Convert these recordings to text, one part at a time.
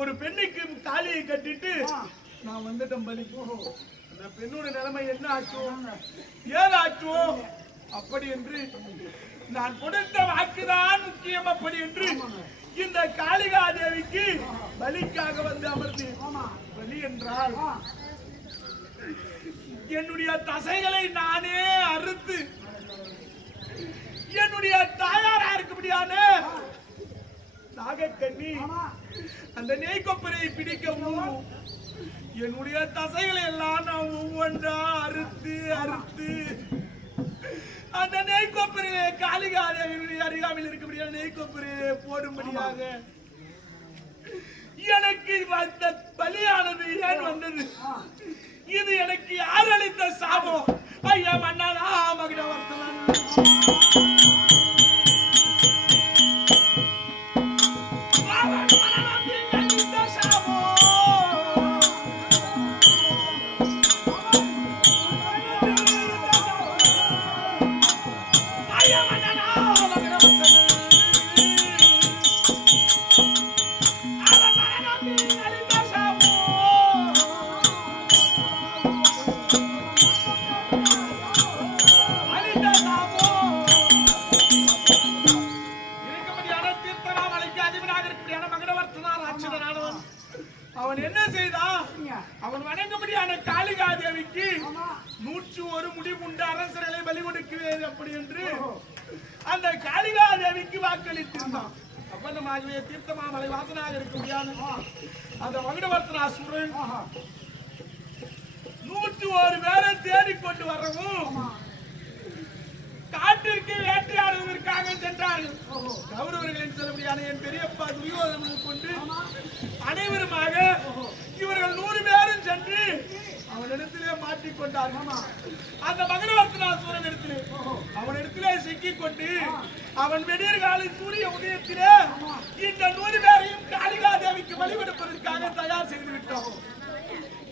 ஒரு பெண்ணுக்கு தாலியை கட்டிட்டு நான் வந்துட்டேன் பலிக்கு. அந்த பெண்ணோட நிலைமை என்ன ஆச்சும் ஏதாச்சும் அப்படி என்று நான் கொடுத்த வாக்குதான் முக்கியம். அப்படி என்று இந்த காளிகா தேவிக்கு பலிக்காக வந்து அமர்ந்தேன். பலி என்றால் என்னுடைய தசைகளை நானே அறுத்து என்னுடைய தாயாரா இருக்கும்படியான நாகக்கண்ணி அந்த நெய்கொப்பரையை பிடிக்கவும் என்னுடைய தசைகளை எல்லாம் நான் ஒவ்வொன்றா அறுத்து அறுத்து அந்த நெய்கொப்பரையை காளிகா தேவியுடைய அருகாமையில் இருக்கக்கூடிய நெய்கொப்பரையை போடும்படியாக எனக்கு வந்த பலியானது ஏன் வந்தது? இது எனக்கு யார் அளித்த சாபம்? ஐயா மன்னாரா மகிழவர்த்தனன் அவன் என்ன செய்தான்? அவன் வணங்கும்படியான காளிகா தேவிக்கு 101 முடிவுண்டு அரசர்களை பலி கொடுக்குவேன் அப்படி என்று அந்த காளிகா தேவிக்கு வாக்களித்திருந்தான். அப்பந்தமாகவே தீர்த்தமாமலை வாசனாக இருக்க முடியாது. அந்த மகுடவர்த்தனாசுரன் 101 பேரை தேடிக்கொண்டு வரவும் காட்டிற்கு வேட்டையாடுவதற்காக சென்றார்கள். கௌரவர்கள் என்று சொல்ல முடியாது என் பெரியப்பா துரியோதனனை கொண்டு அனைவருமாக இவர்கள் 100 பேரும் சென்று அவனிடத்திலே மாட்டிக்கொண்டார்கள். அந்த மகுடவர்த்தனாசுரன் இடத்திலே அவனிடத்திலே சிக்கிக் கொண்டு அவன் வெடியற் காலை சூரிய உதயத்திலே இந்த 100 பேரையும் காளிகா தேவிக்கு பலி கொடுப்பதற்காக தயார் செய்து விட்டோம்.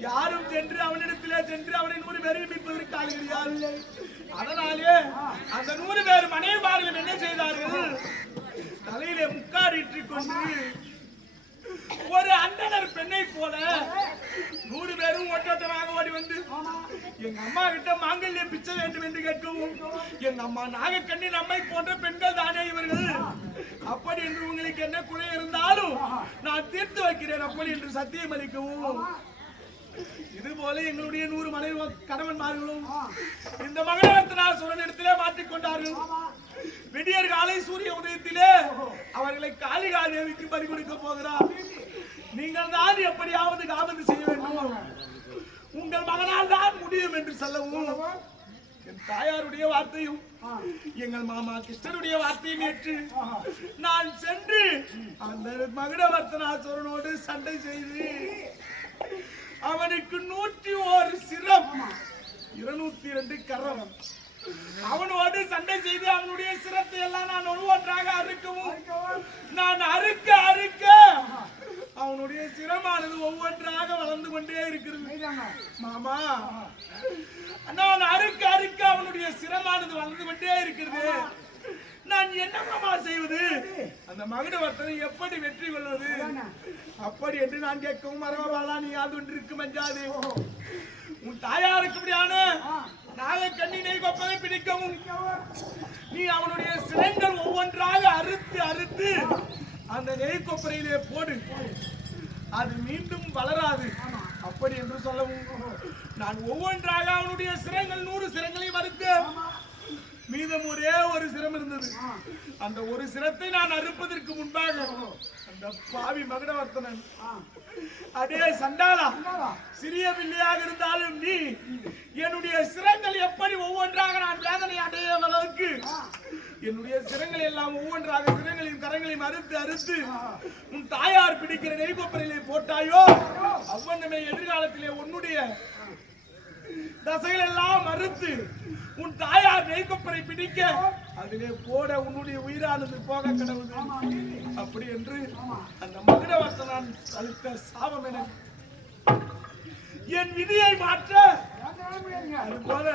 யாரும் சென்று அவனிடத்திலே சென்று அவனை 100 பேரையும் மீட்பதற்கு ஆளுகிறார்கள். அதனாலே அந்த 100 பேர் மனைவிமார்களும் என்ன செய்தார்கள்? தலையிலே முக்காடிட்டுக் கொண்டு ஒரு அந்தனர் பெண்ணை போல 100 பேரும் ஒட்டமாக ஓடி வந்து எங்க அம்மா கிட்ட மாங்கல்யம் பிச்சை வேண்டும் என்று கேட்கவும், எங்க அம்மா நாகக்கண்ணி நம்மை போன்ற பெண்கள் தானே இவர்கள், அப்படி என்று உங்களுக்கு என்ன குறை இருந்தாலும் நான் தீர்த்து வைக்கிறேன் அப்படி என்று சத்தியம் அளிக்கவும், இது போல எங்களுடைய 100 மனைவி கணவன்மார்களும் இந்த மகுடவர்த்தனாசுரன் இடத்திலே மாட்டிக்கொண்டார்கள். விடியற் காலை சூரிய உதயத்திலே அவர்களை காளிகா தேவிக்கு பலி கொடுக்க போகிறார். நீங்கள் தான் எப்படியாவது காபந்து செய்ய வேண்டும், உங்கள் மகனால் தான் முடியும் என்று சொல்லவும் என் தாயாருடைய வார்த்தையும் எங்கள் மாமா கிருஷ்ணனுடைய வார்த்தையும் ஏற்று நான் சென்று அந்த மகுடவர்த்தனாசுரனோடு சண்டை செய்து அவனுக்கு 101 சிரம் 202 கரம் அவனோடு சண்டை செய்து அவனுடைய சிரத்தை எல்லாம் நான் ஒவ்வொன்றாக அறுக்கவும், நான் அறுக்க அறுக்க அவனுடைய சிரமானது ஒவ்வொன்றாக வளர்ந்து கொண்டே இருக்கிறது. மாமா, நான் அறுக்க அறுக்க அவனுடைய சிரமானது வளர்ந்து கொண்டே இருக்கிறது. நான் என்ன மாமா செய்வது? அந்த மகுடவர்த்தனை எப்படி வெற்றி கொள்வது? அப்படி என்று நான் கேட்கவும், மரபாலா நீ அது ஒன்று இருக்கு மஞ்சாது, உன் தாயாருக்கு இப்படியான நாகக்கண்ணி நெய்கொப்பரை பிடிக்கவும் நீ அவனுடைய சிரங்கள் ஒவ்வொன்றாக அறுத்து அறுத்து அந்த நெய்கொப்பரையிலே போடு, அது மீண்டும் வளராது அப்படி என்று சொல்லவும் நான் ஒவ்வொன்றாக அவனுடைய சிரங்கள் 100 சிரங்களையும் அறுத்து மீதம் ஒரே ஒரு சிரம் இருந்தது. அந்த ஒரு சிரத்தை நான் அறுப்பதற்கு முன்பாக அந்த பாவி மகுடவர்த்தனன், அதே சண்டாளா, சிறிய பிள்ளையாக இருந்தாலும் நீ என்னுடைய சிரங்கள் எப்படி ஒவ்வொன்றாக நான் வேதனை அடைய அளவுக்கு என்னுடைய சிரங்களை எல்லாம் ஒவ்வொன்றாக சிரங்களையும் கரங்களையும் அறுத்து அறுத்து உன் தாயார் பிடிக்கிற நெய்கொப்பரையிலே போட்டாயோ, அவ்வண்ணமே எதிர்காலத்திலே உன்னுடைய தசைகள் எல்லாம் மறுத்து உன் தாயார் நெய்கொப்பரை பிடிக்க அதிலே போட உன்னுடைய உயிரானது போக கடவுள் அப்படி என்று அந்த மகுடவர்த்தனான் அளித்த சாபம் என என் விதியை மாற்ற அதுபோல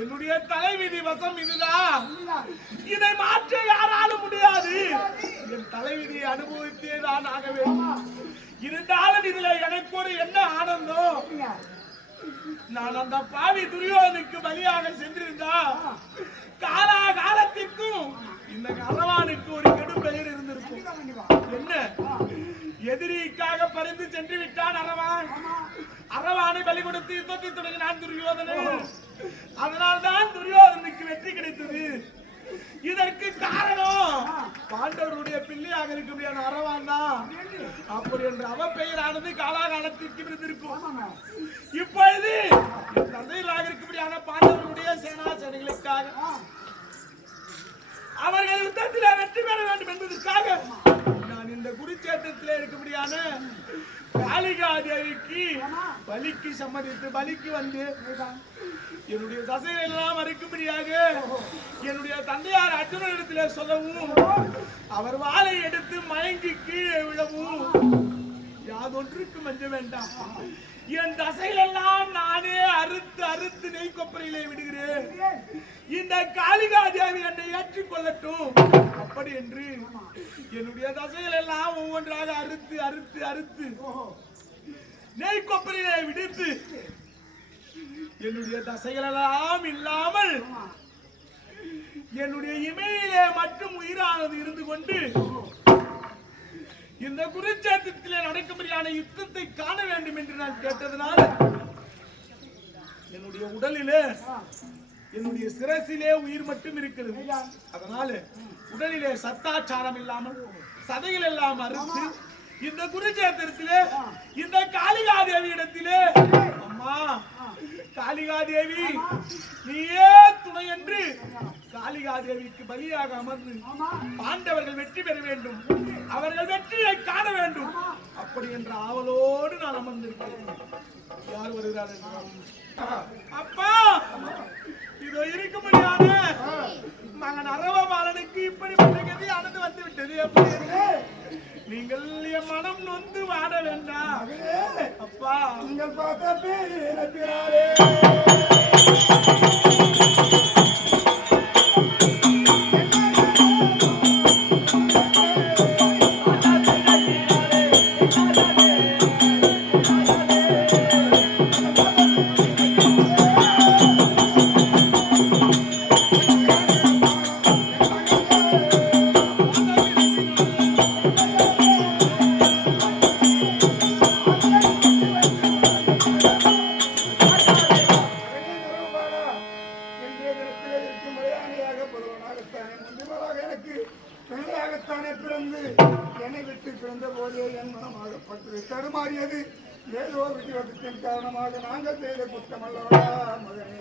என்னுடைய தலைவிதி வசம் இதுதான், இதை மாற்ற யாராலும் முடியாது. என் தலைவிதியை அனுபவித்தே தான் ஆக வேண்டும். எனக்கு ஒரு என்ன ஆனந்தம். நான் அந்த பாவி துரியோதனுக்கு பலியாக சென்றிருந்தா காலா காலத்திற்கும் இந்த அரவானுக்கு ஒரு கெடும் பெயர் இருந்திருக்கும். என்ன எதிரிக்காக பறிந்து சென்று விட்டான் அரவான். அரவானை பலி கொடுத்து யுத்தத்தை தொடங்கினான் துரியோதனன். அதனால்தான் துரியோதனுக்கு வெற்றி கிடைத்தது. இதற்கு காரணம் பாண்டவருடைய பிள்ளையாக இருக்கக்கூடிய அரவான் தான். அப்படி என்ற அவ பெயரானது காலாகாலத்திற்கு இருந்திருக்கும். இப்பொழுது தந்தையிலாக இருக்கக்கூடிய பாண்டவருடைய சேனாசேனைகளுக்காக அவர்கள் யுத்தத்தில் வெற்றி பெற வேண்டும் என்பதற்காக நான் இந்த குருச்சேத்திரத்தில் இருக்கக்கூடியான காளிகா தேவிக்கு பலிக்கு சம்மதித்து பலிக்கு வந்து என்னுடைய தசைகள் எல்லாம் அறுக்கும்படியாக என்னுடைய தந்தையார் அர்ஜுனனிடத்திலே சொல்லவும் அவர் வாளை எடுத்து மயங்கி கீழே விழவும் யாதொன்றுக்கு மஞ்ச வேண்டாம். என் தசைகள் எல்லாம் நானே அறுத்து அறுத்து நெய் கொப்பரையிலே விடுகிறேன். இந்த காளிகா தேவி என்னை ஏற்றுக்கொள்ளட்டும். அப்படி என்று என்னுடைய தசைகள் எல்லாம் ஒவ்வொன்றாக அறுத்து அறுத்து அறுத்து நெய் கொப்பரையிலே விடுத்து என்னுடைய தசைகள் எல்லாம் இல்லாமல் என்னுடைய இமையிலே மட்டும் உயிரானது இருந்து கொண்டு இந்த குருச்சேத்திரத்திலே நடக்கும்படியான யுத்தத்தை காண வேண்டும் என்று நான் கேட்டதனால் என்னுடைய உடலிலே என்னுடைய சிரசிலே உயிர் மட்டும் இருக்கிறது. அதனால உடலிலே சத்தாச்சாரம் இல்லாமல் சதைகள் எல்லாம் அறுத்து இந்த குருச்சேத்திரத்திலே இந்த காளிகா தேவி இடத்திலே அம்மா காளிகா தேவி நீயே துணை என்று காளிகா தேவிக்கு பலியாக அமர்ந்து பாண்டவர்கள் வெற்றி பெற வேண்டும், அவர்கள் வெற்றியை காண வேண்டும் அப்படி என்ற ஆவலோடு நான் அமர்ந்திருக்கிறேன். யார் வருகிறார்? அப்பா இதோ இருக்க முடியாத மகன் அரவபாலனுக்கு இப்படிப்பட்ட கதி ஆனது வந்து விட்டது. எப்படி நீங்கள் என் மனம் நொந்து வாட வேண்டாம். அப்பா நீங்கள் பார்த்த பேரே தடுமாறியது ஏதோ விதிவட்டத்தின் காரணமாக நாங்கள் செய்த குற்றமல்லவா மகனே,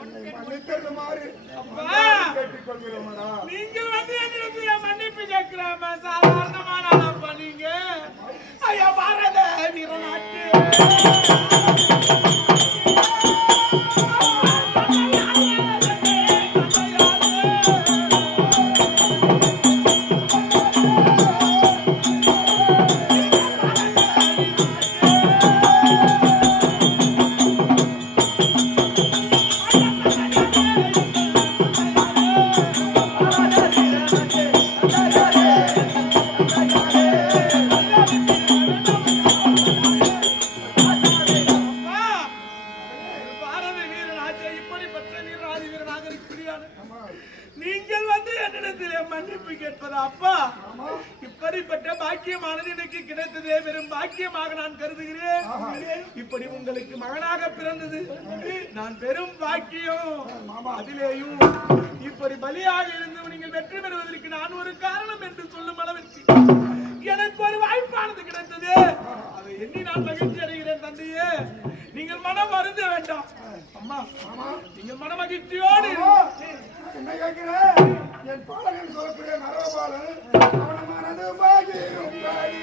உன்னை மன்னித்தருமாறு கேட்டுக் கொள்கிறோமடா. நீங்கள் வந்து என்னிடத்தில் மன்னிப்பு கேட்கலாமா? சாதாரணமான நீங்க ஐயா பாரத வீரநாட்டு நீங்கள் வந்து என்னிடத்திலே மன்னிப்பு கேட்பதா? அப்பா இப்படிப்பட்ட பாக்கியமானது எனக்கு கிடைத்ததே பெரும் பாக்கியமாக நான் கருதுகிறேன். இப்படி உங்களுக்கு மகனாக பிறந்தது நான் பெரும் பாக்கியம். அதிலேயும் இப்படி பலியாக இருந்து நீங்கள் வெற்றி பெறுவதற்கு நான் ஒரு காரணம் என்று சொல்லும் அளவிற்கு எனக்கு ஒரு வாய்ப்பானது கிடைத்தது. அதை எண்ணி நான் மகிழ்ச்சி அடைகிறேன். தந்தையே நீங்கள் மனம் வருந்த வேண்டாம். அம்மா நீங்கள் மன மகிழ்ச்சியோடு என்ன கேட்கிறேன்? என் பாலகன் சொல்லக்கூடிய நரபாலன் அவனமானது பாகியும் காடி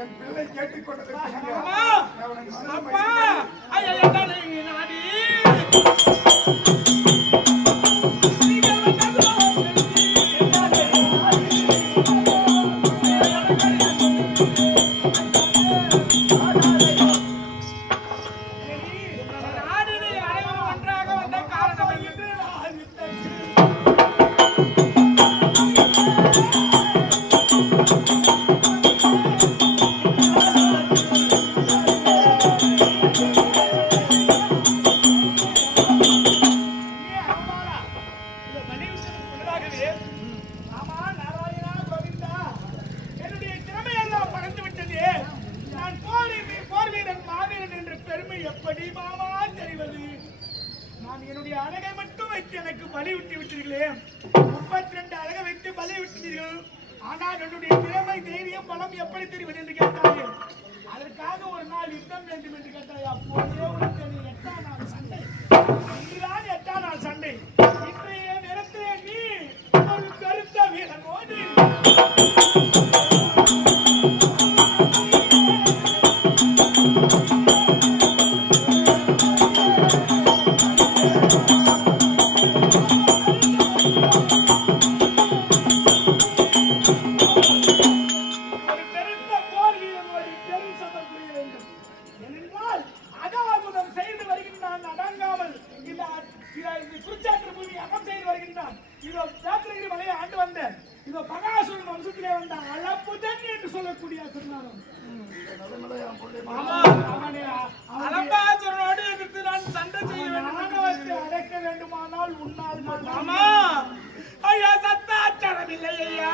என் பிள்ளை கேட்டுக்கொண்டதற்கு எப்படி மாமா தெரிவது? நான் என்னுடைய அழகை மட்டும் வைத்து எனக்கு பலி விட்டு விட்டீர்களே. 32 அழகை வைத்து பலி விட்டீர்கள். ஆனால் என்னுடைய திறமை, தைரியம், பலம் எப்படி தெரிவது என்று கேட்டாயே. அதற்காக ஒரு நாள் யுத்தம் வேண்டும் என்று கேட்டாய். அப்போதே உனக்கு 8ஆம் நாள் சண்டை. இன்றுதான் 8ஆம் நாள் சண்டை. இன்றைய நேரத்திலே நீ ஒரு கருத்த வீரனோடு அடைக்க வேண்டுமானால் உன்னால் ஐயா சத்தாச்சாரம் இல்லையா?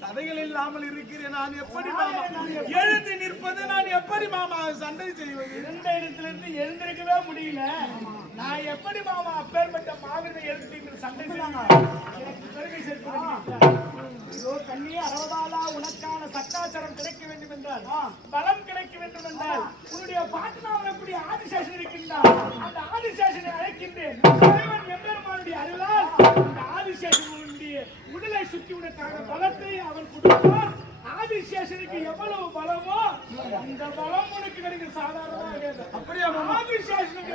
சதைகள் இல்லாமல் இருக்கிறேன் நான். எப்படி மாமா எழுந்து நிற்பது? நான் எப்படி மாமா சண்டை செய்வது? இருந்த இடத்திலிருந்து எழுந்திருக்கவே முடியல. நான் எப்படி மாமா அப்பேற்பட்ட மாவீரனை எழுந்து சண்டை பெருமை சேர்க்கிறேன். கண்ணி 60 உனக்கான சக்காச்சாரம் கிடைக்க வேண்டும் என்றால், பலம் கிடைக்க வேண்டும் என்றால், உன்னுடைய பாட்டனாவக்கூடிய ஆதிசேஷன் இருக்கின்றார். அந்த ஆதிசேஷனை அழைக்கின்றேன். எம்பெருமானுடைய அருளால் இந்த ஆதிசேஷனுடைய உடலை சுற்றி உனக்கான பலத்தை அவன் கொடுப்பான். ஆதிசேஷனுக்கு எவ்வளவு பலமோ அந்த பலம் உனக்கு கிடைக்கும். சாதாரணமாக அப்படியே ஆதிசேஷனுக்கு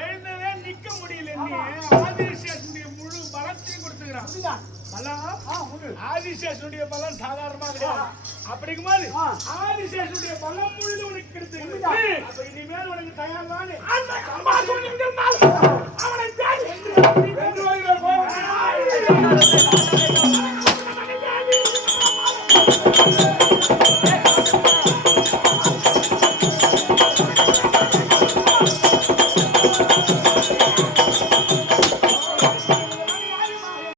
எழுந்தவே நிக்க முடியல. ஆதிசேஷனுடைய முழு பலத்தையும் கொடுத்துக்கிறான். ஆதிசேஷனுடைய பலம் சாதாரணமா கிடையாது. அப்படிங்கும்போது ஆதிசேஷனுடைய பலம் முழுது உனக்கு கிடைத்து இனிமேல் உனக்கு தயார் தானே? அவனை